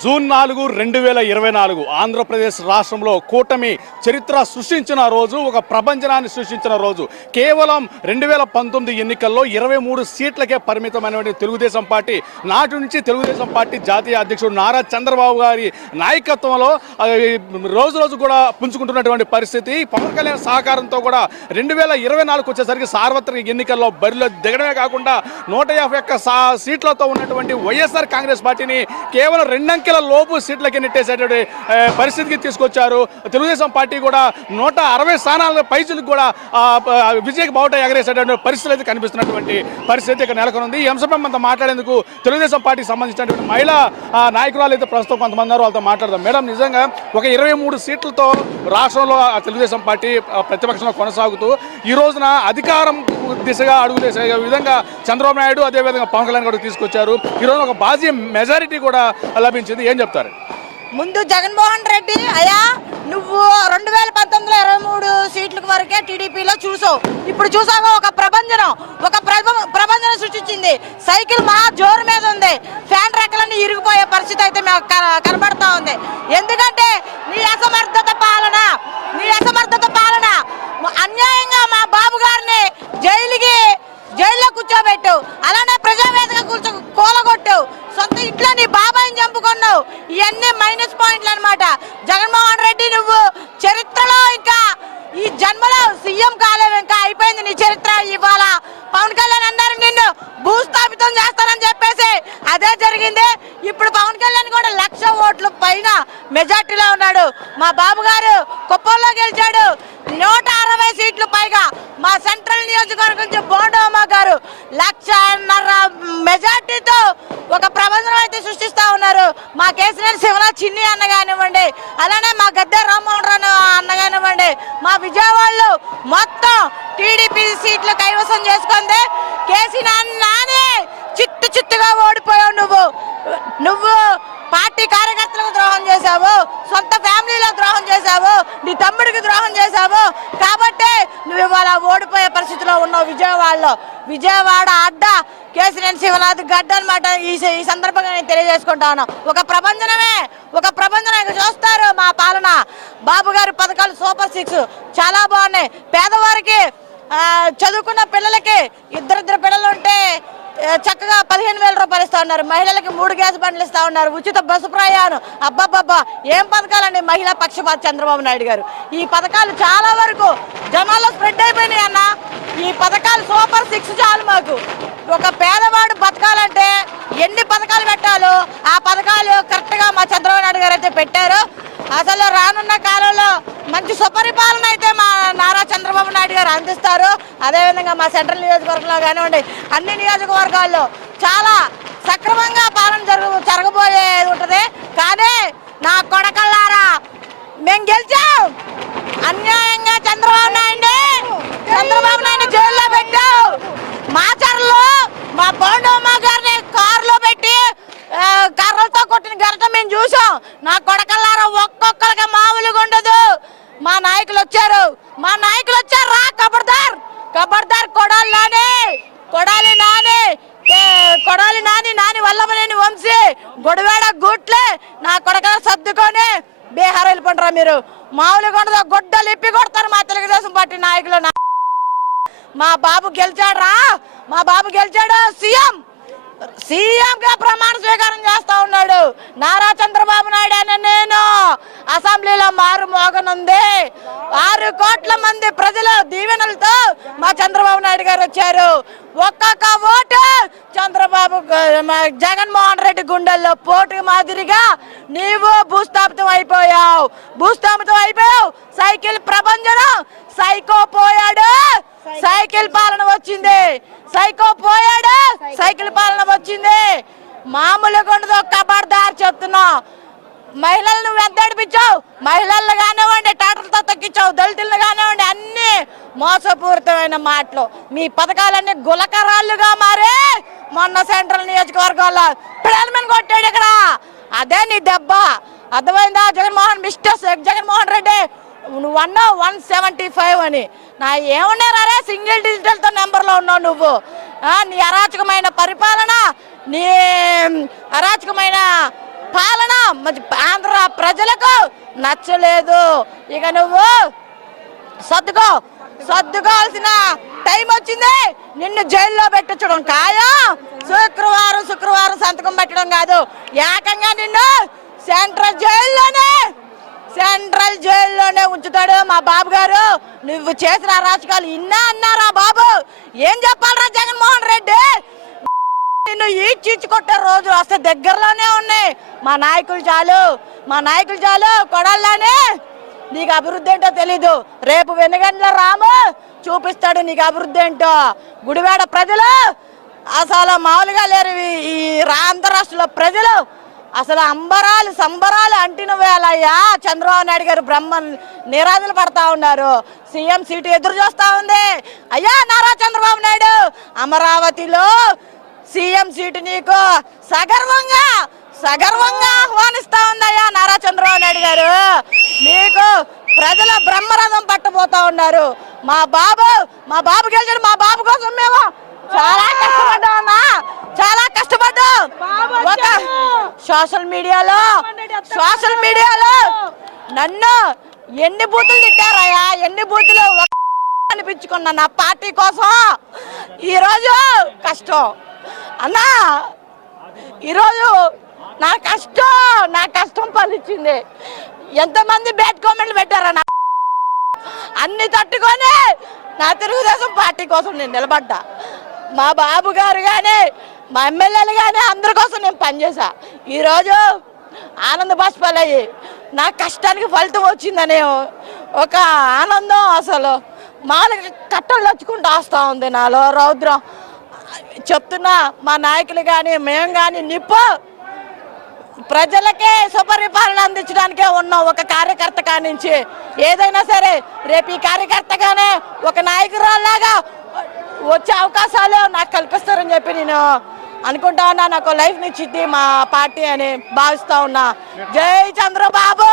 June 4, 2024 Andhra Pradesh రాష్ట్రంలో కూటమి చరిత్ర సృష్టించిన రోజు, ఒక ప్రపంచనాన్ని సృష్టించిన రోజు. కేవలం 2019 ఎన్నికల్లో 23 సీట్లకే పరిమితమైనటువంటి తెలుగుదేశం పార్టీ నాటి నుంచి తెలుగుదేశం పార్టీ జాతీయ అధ్యక్షుడు నారా చంద్రబాబు గారి నాయకత్వంలో రోజు రోజు కూడా పుంజుకుంటున్నటువంటి పరిస్థితి. పవన్ కళ్యాణ్ సహకారంతో కూడా 2024 వచ్చేసరికి సార్వత్రిక ఎన్నికల్లో బరిలో దిగడమే కాకుండా 151 సీట్లతో ఉన్నటువంటి వైఎస్ఆర్ కాంగ్రెస్ పార్టీని కేవలం 2 అంకెల లోపు సీట్లకి నెట్టేసేటువంటి పరిస్థితికి తీసుకొచ్చారు. తెలుగుదేశం పార్టీ కూడా 160 స్థానాల పైచులకు కూడా విజయకి బావుట ఎగరేసేటువంటి పరిస్థితులు అయితే కనిపిస్తున్నటువంటి పరిస్థితి ఇక్కడ నెలకొనుంది. ఈ అంశంపై మనతో మాట్లాడేందుకు తెలుగుదేశం పార్టీకి సంబంధించినటువంటి మహిళా నాయకురాలు అయితే ప్రస్తుతం కొంతమంది ఉన్నారు, వాళ్ళతో మాట్లాడదాం. మేడం, నిజంగా ఒక 23 సీట్లతో రాష్ట్రంలో తెలుగుదేశం పార్టీ ప్రతిపక్షంలో కొనసాగుతూ ఈ రోజున అధికారం దిశగా అడుగులేసే విధంగా చంద్రబాబు నాయుడు అదేవిధంగా పవన్ కళ్యాణ్ కూడా తీసుకొచ్చారు. ఈ రోజు ఒక భారీ మెజారిటీ కూడా లభించింది. ఏం చెప్తారు? ముందు జగన్మోహన్ రెడ్డి అయ్యా, నువ్వు 2019లో 23 సీట్ల వరకే టీడీపీలో చూసావు. ఇప్పుడు చూసావు ఒక ప్రభంజనం సృష్టించింది. సైకిల్ మహా జోరు మీద ఉంది. ఫ్యాన్ రెక్కలన్నీ ఇరిగిపోయే పరిస్థితి అయితే కనబడతా ఉంది. ఎందుకంటే నీ అసమర్థత పాలన అన్యాయంగా మా బాబు గారిని జైల్లో కూర్చోబెట్టు, అలానే ప్రజావేదిక కూలగొట్టు, సొంత ఇంట్లో నీ బాబాయిని చంపుకున్నావు. ఇవన్నీ మైనస్ పాయింట్లు అనమాట. జగన్మోహన్ రెడ్డి, నువ్వు చరిత్రలో ఇంకా ఈ జన్మలో సీఎం కాలేవు, ఇంకా అయిపోయింది నీ చరిత్ర. ఇవాళ పవన్ కళ్యాణ్ అన్నారు నిన్ను భూస్థాపితం చేస్తానని చెప్పేసి, అదే జరిగింది. ఇప్పుడు పవన్ కళ్యాణ్ కూడా 1,00,000 ఓట్ల పైన మెజార్టీలో ఉన్నాడు. మా బాబు గారు కుప్పంలో గెలిచాడు. 160 సీట్లు పైగా మా సెంట్రల్ నియోజకవర్గం నుంచి బోండమ్మ గారు 1,50,000 మెజార్టీతో ఒక ప్రబంధనం అయితే సృష్టిస్తా ఉన్నారు. మా కేసీఆర్ శివనాథ్ చిన్ని అన్న కానివ్వండి, అలానే మా గద్దె రామ్మోహన్ రావు అన్న కానివ్వండి, మా విజయవాడలో మొత్తం టీడీపీ సీట్లు కైవసం చేసుకుంది. నాని చిత్తుగా ఓడిపోయావు. నువ్వు పార్టీ కార్యకర్తలకు ద్రోహం చేశావు, సొంత ఫ్యామిలీలో ద్రోహం చేశావు, నీ తమ్ముడికి ద్రోహం చేశావు. కాబట్టి నువ్వు ఇవాళ ఓడిపోయే పరిస్థితిలో ఉన్నావు. విజయవాడ అడ్డ కేసీఆర్ శివనాథ్ గడ్డ అనమాట. ఈ సందర్భంగా నేను తెలియజేసుకుంటాను. ఒక ప్రబంధనం చూస్తారు మా పాలన. బాబు గారి పథకాలు సూపర్ 6 చాలా బాగున్నాయి. పేదవారికి, చదువుకున్న పిల్లలకి, ఇద్దరు పిల్లలు ఉంటే చక్కగా 15,000 రూపాయలు ఇస్తా ఉన్నారు. మహిళలకి 3 గ్యాస్ బండ్లు ఇస్తా ఉన్నారు. ఉచిత బస్సు ప్రయాణం. అబ్బాబ్బా, ఏం పథకాలండి! మహిళా పక్షపాత చంద్రబాబు నాయుడు గారు. ఈ పథకాలు చాలా వరకు జనాల్లో స్ప్రెడ్ అయిపోయినాయి అన్న. ఈ పథకాలు సూపర్ 6 చాలు మాకు. ఒక పేదవాడు బతకాలంటే ఎన్ని పథకాలు పెట్టాలో ఆ పథకాలు కరెక్ట్గా మా చంద్రబాబు నాయుడు గారు అయితే పెట్టారు. అసలు రానున్న కాలంలో మంచి సుపరిపాలన అయితే మా నారా చంద్రబాబు నాయుడు గారు అందిస్తారు. అదేవిధంగా మా సెంట్రల్ నియోజకవర్గంలో కానివ్వండి, అన్ని నియోజకవర్గాల్లో చాలా సక్రమంగా పాలన జరగబోయేది ఉంటుంది. కానీ నా కొడకల్లారా, మేము గెలిచాం. అన్యాయంగా చంద్రబాబు నాయుడు జైల్లో పెట్టావు. మాచర్లో మా బోండమ్మ గారిని కారులో పెట్టి కర్రలతో కొట్టిన ఘటన మేము చూసాం. నా కొడకల్లారా, ఒక్కొక్కరికి మామూలుగా ఉండదు. మా నాయకులు వచ్చారు రా. కబర్దార్ కొడాలి నాని వల్లభనేని వంశీ గొడవేడ గుట్లే నా కొడకల సర్దుకొని బీహార్ వెళ్ళిపోండిరా. మీరు మామూలుగా ఉండదు. గొడ్డలు ఇప్పి కొడతారు మా తెలుగుదేశం పార్టీ నాయకులు. మా బాబు గెలిచాడు సీఎం గా ప్రమాణ స్వీకారం చేస్తా ఉన్నాడు. నారా చంద్రబాబు నాయుడు అనే నేను అసెంబ్లీలో మారు మోగనుంది. 6 కోట్ల మంది ప్రజల దీవెనలతో మా చంద్రబాబు నాయుడు గారు వచ్చారు. ఒక్కొక్క ఓటు జగన్మోహన్ రెడ్డి గుండెల్లో పోటు మాదిరిగా నీవు భూస్థాపితం అయిపోయావు. సైకిల్ ప్రభంజనం. సైకో పోయాడు. సైకిల్ పాలన వచ్చింది. మామూలుగా ఉండదు. కబర్దార్ చెప్తున్నా. మహిళలను వెంటాడిపించావు. మహిళలను కానివ్వండి టాటర్లతో తొక్కించావు. దళితులను కానివ్వండి, అన్ని మోసపూరితమైన మాటలు. మీ పథకాలన్నీ గులకరాళ్ళుగా మారే మొన్న సెంట్రల్ నియోజకవర్గంలో పిల్లలమని కొట్టాడు ఇక్కడ. అదే నీ దెబ్బ. అర్థమైందా? జగన్మోహన్ రెడ్డి, నువ్వు అన్నావు 175 అని. నా ఏమన్నారే, సింగిల్ డిజిటల్తో నెంబర్లో ఉన్నావు నువ్వు. నీ అరాచకమైన పరిపాలన, నీ అరాచకమైన పాలన ఆంధ్ర ప్రజలకు నచ్చలేదు. ఇక నువ్వు సర్దుకోవాల్సిన టైం వచ్చింది. నిన్ను జైల్లో పెట్టించడం ఖాయం. శుక్రవారం సంతకం పెట్టడం కాదు, ఏకంగా నిన్ను సెంట్రల్ జైల్లోనే ఉంచుతాడు మా బాబు గారు. నువ్వు చేసిన అరాచకాలు అన్నారా బాబు? ఏం చెప్పాలరా జగన్మోహన్ రెడ్డి? నిన్ను ఈడ్చి కొట్టే రోజు అసలు దగ్గరలోనే ఉన్నాయి. మా నాయకులు చాలు కొడాలని. నీకు అభివృద్ధి ఏంటో తెలీదు. రేపు వెనుగండ్ల రాము చూపిస్తాడు నీకు అభివృద్ధి ఏంటో. గుడివాడ ప్రజలు అసలు మామూలుగా లేరు. ఈ ఆంధ్ర రాష్ట్రంలో ప్రజలు అసలు సంబరాలు అంటిన వేళయ్యా. చంద్రబాబు నాయుడు గారు బ్రహ్మ నిరాధులు పడతా ఉన్నారు. సీఎం సీటు ఎదురు చూస్తా ఉంది. అయ్యా నారా చంద్రబాబు నాయుడు, అమరావతిలో సీఎం సీటు నీకు సగర్వంగా ఆహ్వానిస్తా ఉందయ్యా నారా చంద్రబాబు నాయుడు గారు. నీకు ప్రజల బ్రహ్మరథం పట్టబోతా ఉన్నారు. మా బాబు గెలిచాడు. మా బాబు కోసం మేము చాలా కష్టపడ్డాం. ఒక సోషల్ మీడియాలో నన్ను ఎన్ని బూతులు తిట్టారయ్యా, ఎన్ని బూతులు అనిపించుకున్నా నా పార్టీ కోసం. ఈరోజు కష్టం అన్నా, ఈరోజు నా కష్టం ఫలించింది. ఎంతమంది బ్యాడ్ కామెంట్లు పెట్టారన్నా, అన్ని తట్టుకొని నా తెలుగుదేశం పార్టీ కోసం నేను నిలబడ్డా. మా బాబు గారు కానీ మా ఎమ్మెల్యేలు కానీ అందరి కోసం నేను పనిచేశా. ఈరోజు ఆనంద బాష్పాలయ్యి నా కష్టానికి ఫలితం వచ్చిందనే ఒక ఆనందం అసలు మామూలుగా కట్టలు నచ్చుకుంటూ వస్తూ ఉంది నాలో రౌద్రం. చెప్తున్నా, మా నాయకులు కానీ మేము కానీ ప్రజలకే సుపరిపాలన అందించడానికే ఉన్నాం. ఒక కార్యకర్త కానించి ఏదైనా సరే రేపు ఈ కార్యకర్తగానే ఒక నాయకురాల్లాగా వచ్చే అవకాశాలు నాకు కల్పిస్తారని చెప్పి నేను అనుకుంటా ఉన్నా. నాకు లైఫ్ నిచ్చిద్ది మా పార్టీ అని భావిస్తా ఉన్నా. జై చంద్రబాబు.